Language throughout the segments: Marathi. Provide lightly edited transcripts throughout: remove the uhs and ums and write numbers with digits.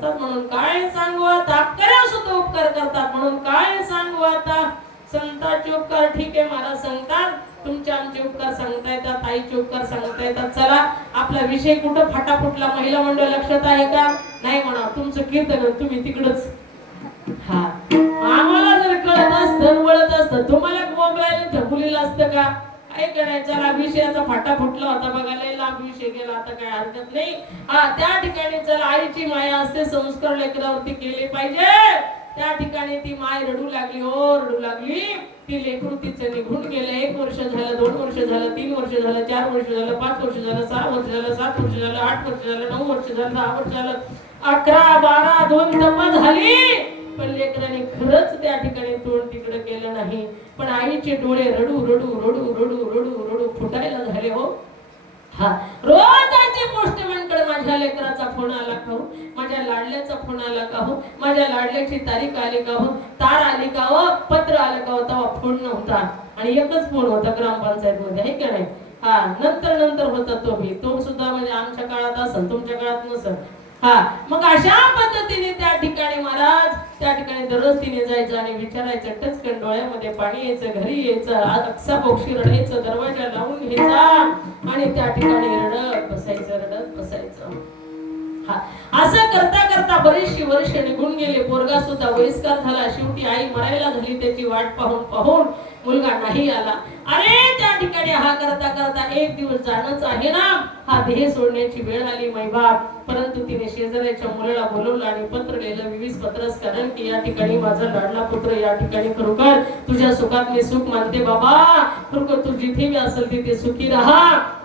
नसतात म्हणून काय सांगू आता, करा सुद्धा उपकार करतात म्हणून काय सांगू आता. संतांचे उपकार ठीक आहे महाराज सांगतात, तुमचे आमचे उपकार सांगता येतात, ताईचे उपकार सांगता येतात. चला आपला विषय कुठं फाटाफुटला महिला मंडळ लक्षात आहे का? नाही म्हणा, तुमचं कीर्तन तुम्ही तिकडच. हा आम्हाला जर कळत असतं वळत असतं तुम्हाला बोंबलायला झपुलीला असतं का? काय करायचं. चला विषयाचा फाटा फुटला होता बघा, लय लांब विषय गेला, आता काय हरकत नाही. हा त्या ठिकाणी चला आईची माया असते, संस्कार लेकरावरती केले पाहिजे. त्या ठिकाणी ती माय रडू लागली, हो रडू लागली. ती लेकरू तिचं निघून गेलं. 1 वर्ष झालं, 2 वर्ष झालं, 3 वर्ष झालं, 4 वर्ष झालं, 5 वर्ष झालं, 6 वर्ष झालं, 7 वर्ष झालं, 8 वर्ष झालं, 9 वर्ष झालं, 10 वर्ष झालं, 11, 12, 2 धम्मा झाली. पण लेकराने खरंच त्या ठिकाणी तोंड तिकडे केलं नाही. पण आईचे डोळे रडू रडू रडू रडू रडू रडू फुटायला झाले. हो हा रोज आजी पोस्टमॅनकडे माझ्या लेकराचा फोन आला का हो, माझ्या लाडल्याचा फोन आला का हो, माझ्या लाडल्याची तारीख आली का हो, तार आली का हो, पत्र आलं का हो. तेव्हा फोन नव्हता आणि एकच फोन होता ग्रामपंचायत मध्ये, आहे का नाही. हा नंतर होता तो सुद्धा म्हणजे आमच्या काळात असेल, तुमच्या काळात नसेल. हा मग अशा पद्धतीने त्या ठिकाणी महाराज त्या ठिकाणी दररोज तिने जायचं आणि विचारायचं, टचकन डोळ्यामध्ये पाणी यायचं, घरी यायचं, अक्सा बोक्षी रडायचं, दरवाजा लावून घ्यायचा आणि त्या ठिकाणी रडत बसायचं. हा असं करता करता बरीचशी वर्ष निघून गेले. पोरगा सुद्धा वयस्कर झाला. शेवटी आई मरायला झाली. त्याची वाट पाहून मुलगा नाही आला. अरे त्या ठिकाणी हा करता एक दिवस जाणंच आहे ना, हा देह सोडण्याची वेळ आली मैबाप. परंतु तिने शेजाऱ्याच्या मुलाला बोलवलं आणि पत्र लिहिलं, 20 पत्रस, कारण की या ठिकाणी माझा लाडला पुत्र या ठिकाणी खरोखर तुझ्या सुखात मी सुख मानते बाबा, खरोखर तू जिथे असेल तिथे सुखी राहा.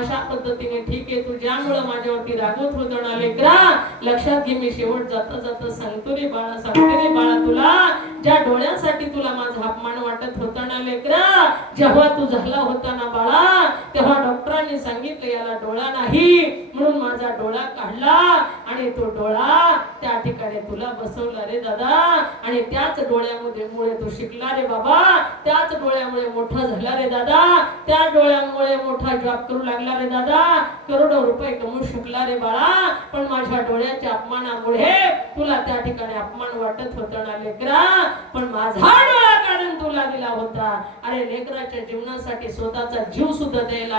अशा पद्धतीने ठीक आहे, तू ज्यामुळे माझ्यावरती रागवत होता ना लेकरा, लक्षात घे मी शेवट जाता सांगतो रे बाळा तुला, ज्या डोळ्यासाठी तुला माझा अपमान वाटत होता ना लेकरा, जेव्हा तू झाला होता ना बाळा, तेव्हा डॉक्टरांनी सांगितलं याला डोळा नाही, म्हणून माझा डोळा काढला आणि तो डोळा त्या ठिकाणी तुला बसवला रे दादा. आणि त्याच डोळ्यामुळे तू शिकला रे बाबा, त्याच डोळ्यामुळे मोठा झाला रे दादा, त्या डोळ्यामुळे मोठा जॉब करू लागला रे दादा, करोडो रुपये कमवू शकला रे बाळा. पण माझ्या डोळ्याच्या अपमानामुळे तुला त्या ठिकाणी अपमान वाटत होता ना लेकरा, पण माझा डोळा काढून तुला दिला होता. अरे लेकराच्या जीवनासाठी स्वतःचा जीव सुद्धा द्यायला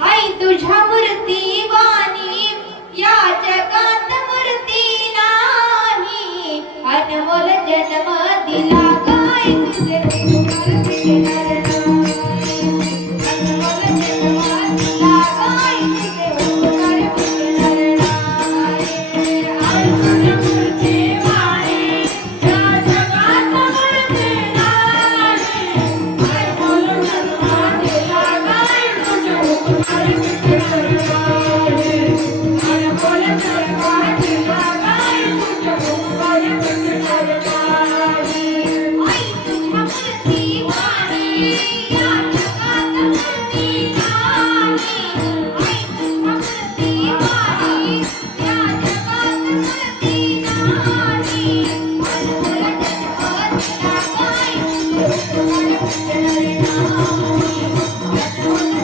आई तुझ्या मूर्ती वाणी या जगात मूर्ती नाही, अनमोल जन दिला गाय तुझे उपकार भेटणार नाही अनमोल जन्म दिला गाय तुझे उपकार भेटणार नाही आई तुझ्या मूर्ती वाणी या जगात मूर्ती नाही अनमोल जन्म दिला गाय तुझे उपकार भेटणार नाही अनमोल जन्म दिला गाय तुझे उपकार भेटणार नाही आई तुझ्या मूर्ती वाणी या जगात मूर्ती नाही आई तुझ्या मूर्ती वाणी या जगात मूर्ती नाही अनमोल जन्म दिला गाय तुझे उपकार भेटणार नाही अनमोल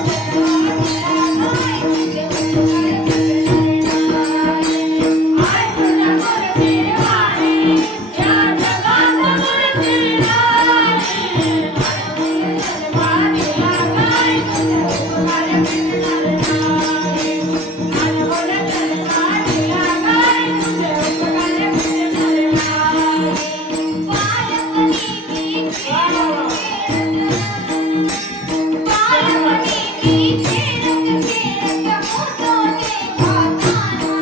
जन्म दिला गाय तुझे उपकार भेटणार नाही आई तुझ्या मूर्ती वाणी या जगात मूर्ती नाही अनमोल जन्म दिला गाय तुझे उपकार भेटणार नाही अनमोल जन्म दिला गाय तुझे उपकार भेटणार नाही बालपणी मी खेळत खेळत मोठो देखाताना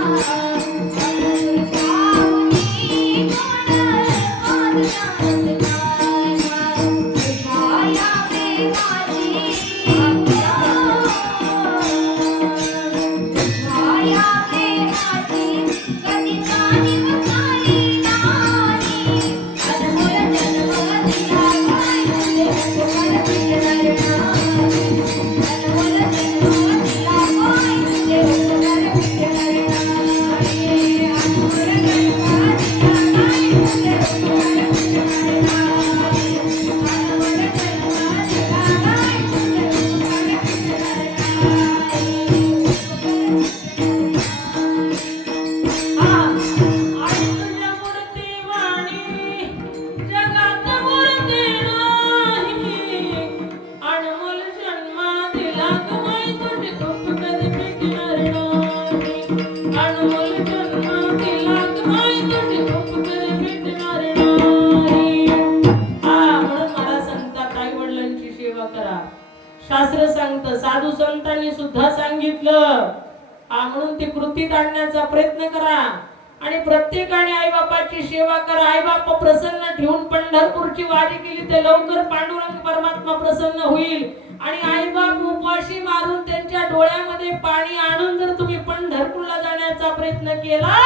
अमृत पाहुणी कोण तुझ्या प्रेमाची तुझ्या प्रेमाची कधी जाणीव झाली नाही अनमोल जन्म दिला गाय तुझे उपकार भेटणार नाही अनमोल जन्म दिला गाय तुझे उपकार भेटणार नाही अनमोल जन्म दिला गाय तुझे उपकार भेटणार नाही अनमोल जन्म दिला गाय तुझे उपकार आई तुझ्या मूर्ती वाणी जगात मूर्ती नाही अनमोल जन्म दिला गाय तुझे खूप कधी भेटणार नाही अनमोल जन्म दिला गाय तुझे खूप कधी भेटणार नाही म्हणून मला सांगतात आई वडिलांची सेवा करा. शास्त्र सांगतं, साधू संतांनी सुद्धा सांगितलं म्हणून ती कृतीत आणण्याचा प्रयत्न करा आणि प्रत्येकाने आई बापाची सेवा करा. आई बाप प्रसन्न ठेवून पंढरपूरची वारी केली तर लवकर पांडुरंग परमात्मा प्रसन्न होईल. आणि आई बाप उपवाशी मारून त्यांच्या डोळ्यामध्ये पाणी आणून जर तुम्ही पंढरपूरला जाण्याचा प्रयत्न केला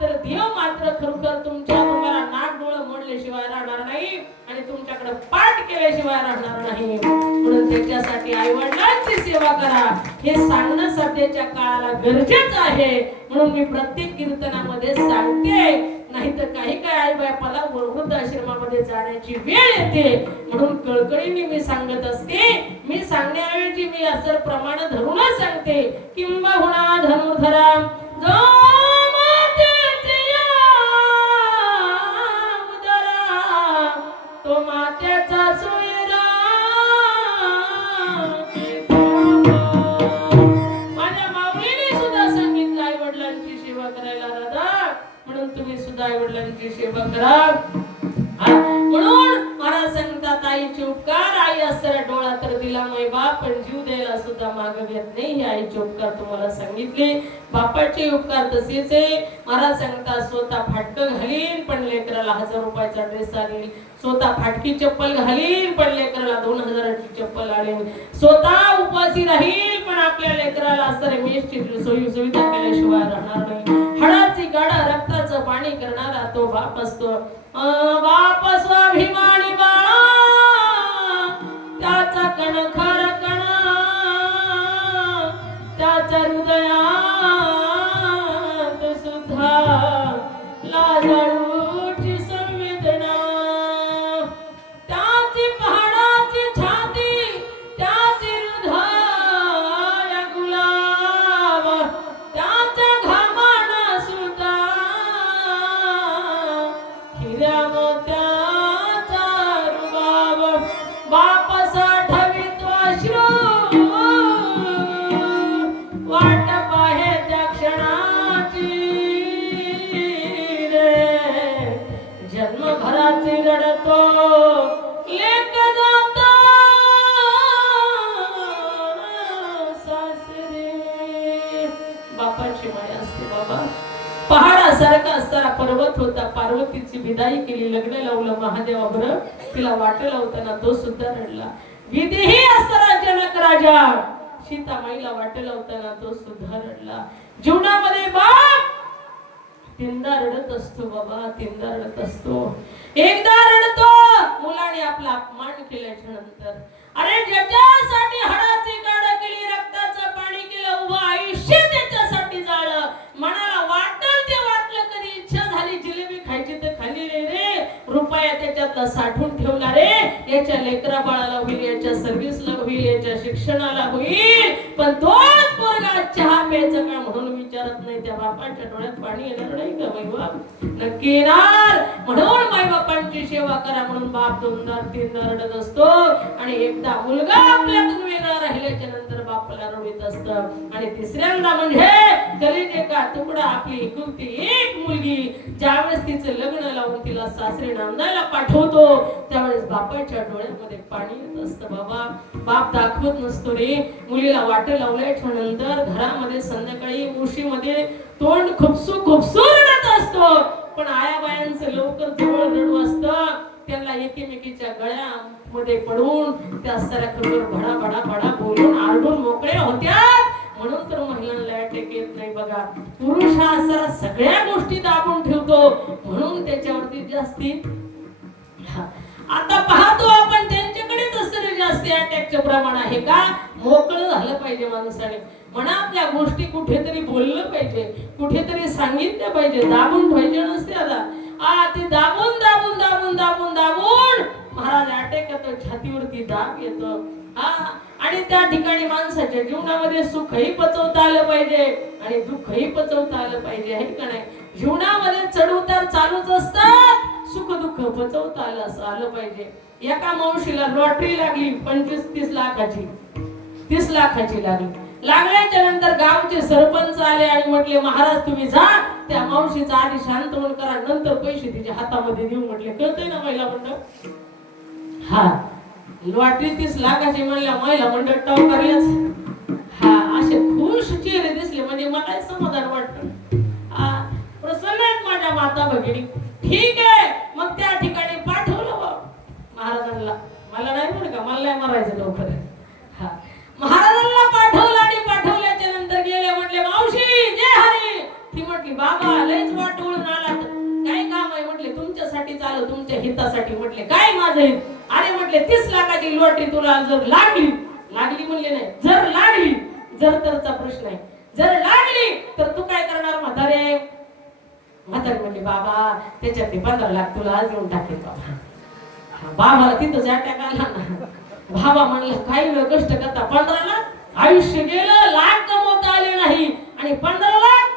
तर देव मात्र खरोखर तुम्हाला नाक डोळं मोडल्याशिवाय राहणार नाही आणि तुमच्याकडे पाठ केल्याशिवाय राहणार नाही. म्हणून त्याच्यासाठी आई वडिलांची सेवा करा हे सांगणं सध्याच्या काळाला गरजेचं आहे. म्हणून मी प्रत्येक कीर्तनामध्ये सांगते, नाही तर काही आई बापाला वृद्धाश्रमामध्ये जाण्याची वेळ येते. म्हणून कळकळीने मी सांगत असते. मी सांगण्याऐवजी मी असं प्रमाण धरूनच सांगते. किंबहुना धनुर्धरा जो तो मात्याचा सोयरा माझ्या माऊलीने सुद्धा सांगितलं आई वडिलांची सेवा करायला दादा. म्हणून तुम्ही सुद्धा आई वडिलांची सेवा करा. म्हणून महाराज सांगतात आईचे उपकार आई असताना डोळा तर दिला मै बाप पण जीव द्यायला सुद्धा मागं घेत नाही. हे आईचे उपकार तुम्हाला सांगितले. बापाचे उपकार तसेच आहे. महाराज सांगतात स्वतः फाटकं घालीन पण लेकराला 1000 रुपयाचा ड्रेस आणील. स्वतः फाटकी चप्पल घालीन पण लेकराला 2000ची चप्पल आणीन. स्वतः उपाशी राहील पण आपल्या लेकराला असणारे मेसची सोयी सुविधा केल्याशिवाय राहणार नाही. हडाची गाडा रक्ताचं पाणी करणारा तो बाप असतो. बाप स्वाभिमानी बाळा त्याचा कण खर कण त्याच्या हृदयात सुद्धा लाजाळूची संवेदना. त्याची पहाडाची छाती त्याची हृदय गुलाब त्याच्या घामाना सुद्धा हिऱ्या मोत्याचा रुबाब. बाप साठवितो अश्रू वाट पाहे त्या क्षणाची रे. पहाडासारखा असताना पर्वत होता. पार्वतीची विदाई केली, लग्न लावलं महादेवाबरोबर. तिला वाट लावताना तो सुद्धा रडला. विधीही असताना जनक राजा सीतामाईला वाट लावताना तो सुद्धा रडला. जीवनामध्ये बाप तीनदा रडत असतो बाबा, तीनदा रडत असतो. एकदा रडतो मुलाने आपला अपमान केल्याच्या नंतर. अरे ज्याच्यासाठी हाडाची काढ केली, रक्ताचं पाणी केलं, उभं आयुष्य त्याच्यासाठी जाळलं. मनाला वाटलं ते वाटलं, कधी इच्छा झाली जिलेबी खायची तर खाली रे, रुपया त्याच्यातला साठवून ठेवला रे. याच्या लेकरा बाळाला होईल, याच्या सर्व्हिसला होईल, याच्या शिक्षणाला होईल. पण तोच पोरगा चहा प्यायचं का म्हणून विचारत नाही. त्या बापाच्या डोळ्यात पाणी येणार नाही का माईबाप? नक्की येणार. म्हणून माईबापांची सेवा करा म्हणून बाप दोनदा तीनदा रडत असतो. आणि एकदा मुलगा आपल्यातून वेगळा राहिल्याच्या नंतर बापाला रडत असतं. आणि तिसऱ्यांदा म्हणजे कलिजे का तुकडा आपली एकुलती एक मुलगी ज्यावेळेस तिचं लग्न लावून तिला सासरी नांदायला पाठवतो त्यावेळेस बापाच्या डोळ्यामध्ये पाणी येत असतं बाबा. बाप दाखवत नसतो रे. मुलीला वाट लावल्याच्या नंतर घरामध्ये संध्याकाळी मुशीमध्ये तोंड खुपसू रडत असतो. पण आया बायांचं लवकर जवळ रडू असतं. त्यांना एकीमेकीच्या गळ्यामध्ये पडून त्या सराखवर भडा भडा भडा बोलून आरडून मोकळे होत्या. म्हणून तर महिलांना अटॅक येत नाही बघा. पुरुष हा सरा सगळ्या गोष्टी दाबून ठेवतो म्हणून त्याच्यावरती जास्ती. आता पाहतो आपण त्यांच्याकडे तसं जास्ती अटॅकचं प्रमाण आहे का? मोकळं झालं पाहिजे माणसाने. मनातल्या गोष्टी कुठेतरी बोललं पाहिजे, कुठेतरी सांगितलं पाहिजे. दाबून ठेवायचे नसते आता. ते दाबून दाबून दाबून दाबून दाबून महाराज अटॅक येतो, छातीवरती दाब येतो. आणि त्या ठिकाणी माणसाच्या जीवनामध्ये सुखही पचवता आलं पाहिजे आणि दुःखही पचवता आलं पाहिजे, आहे का नाही? जीवनामध्ये चढउतार चालूच असतात, सुख दुःख पचवता आलं पाहिजे. एका मावशीला लॉटरी लागली 25-30 लाखाची, 30 लाखाची लागली. लागल्याच्या नंतर गावचे सरपंच आले आणि म्हटले महाराज तुम्ही जा त्या मावशीचा आधी शांतवण करा, नंतर पैसे तिच्या हातामध्ये देऊ म्हटले. कळतंय ना महिला मंडळ? हा लॉटरी 30 लाखाची म्हणल्या महिला मंडळ टावकारल्याच. असे खुश चेहरे दिसले म्हणजे मला समाधान वाटतं. प्रसन्न आहेत माझ्या माता भगिनी. ठीक आहे मग त्या ठिकाणी पाठवलं महाराजांना. मला नाही बरं का, मला नाही मारायचं लवकर. महाराजांना पाठवलं आणि पाठवल्याच्या नंतर गेले. म्हटले मावशी जय हरी. ती म्हटली बाबा लयच वाटवून आला, काय काम आहे? म्हटले तुमच्यासाठी चालू, तुमच्या हितासाठी. म्हटले काय माझं हित? अरे म्हटले 30 लाखाची लॉटरी तुला जर लागली म्हणले नाही, जर लागली, जर तरचा प्रश्न आहे. जर लागली तर तू काय करणार म्हातारे? म्हातारे म्हणले बाबा त्याच्यातले 15 लाख तुला आज येऊन टाकेल बाबा. बाबाला तिथंच अटॅक आला ना. बाबा म्हणलं काही वेळ कष्ट करता 15 लाख आयुष्य गेलं, लाख कमवता आले नाही आणि 15 लाख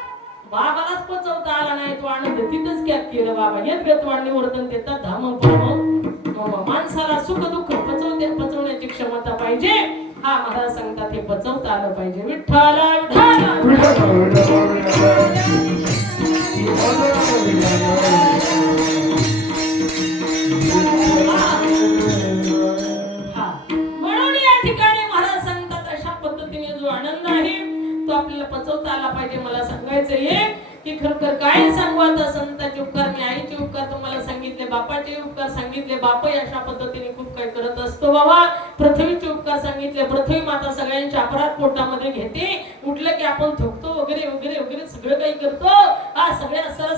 बाबालाच पचवता आला नाही. तो आनंद तिथंच कॅप केलं बाबा. येत बेतवाड निवर्तन देतात धाम माणसाला सुख दुःख पचवण्याची क्षमता पाहिजे. महाराज सांगतात हे पचवता आलं पाहिजे. विठ्ठला म्हणून या ठिकाणी महाराज सांगतात अशा पद्धतीने जो आनंद आहे तो आपल्याला पचवता आला पाहिजे. मला सांगायचं आहे की खरखर काय सांगू आता संतांचे उपकार, मी आईचे उपकार तुम्हाला सांगितले, बापाचे उपकार सांगितले. बाप अशा पद्धतीने खूप काही करत असतो बाबा. पृथ्वीचे उपकार सांगितले. पृथ्वी माता सगळ्यांच्या अपराध पोटामध्ये घेते. उठलं की आपण थुकतो वगैरे वगैरे वगैरे सगळं काही करतो.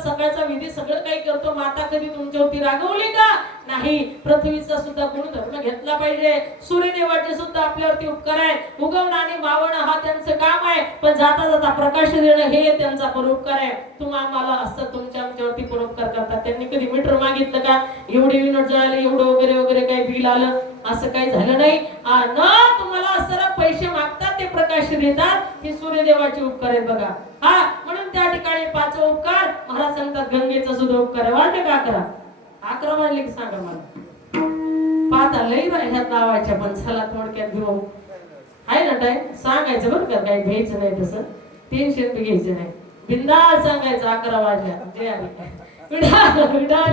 सगळ्याचा विधी सगळं काही करतो. माता कधी तुमच्यावरती रागवली का? नाही. पृथ्वीचा सुद्धा गुणधर्म घेतला पाहिजे. सूर्यदेवाचे सुद्धा आपल्यावरती उपकार आहे. उगवणं आणि मावणं हा त्यांचं काम आहे, पण जाता जाता प्रकाश देणं हे त्यांचा परोपकार आहे. तुम्ही आम्हाला असं तुमच्या आमच्यावरती परोपकार करतात. त्यांनी कधी मीटर मागितलं का? एवढे युनिट जळाले, एवढं वगैरे वगैरे काही बिल आलं, असं काही झालं नाही. तुम्हाला असं पैसे मागतात ते प्रकाश देतात. हे सूर्यदेवाचे उपकार आहेत बघा. म्हणून त्या ठिकाणी 5 उपकार महाराज सांगतात. गंगेचा सुद्धा उपकार आहे. वाटतं का 11 वाढले की सांगा मला. पाहता लई ह्यात लावायच्या पण चला थोडक्यात घेऊ. आहे ना टाइम सांगायचं बरं का, काही घ्यायचं नाही तसं, टेन्शन बी घ्यायचं नाही. बिंदास सांगायचं 11 वाजल्या. जय हरी. विडाल विडाल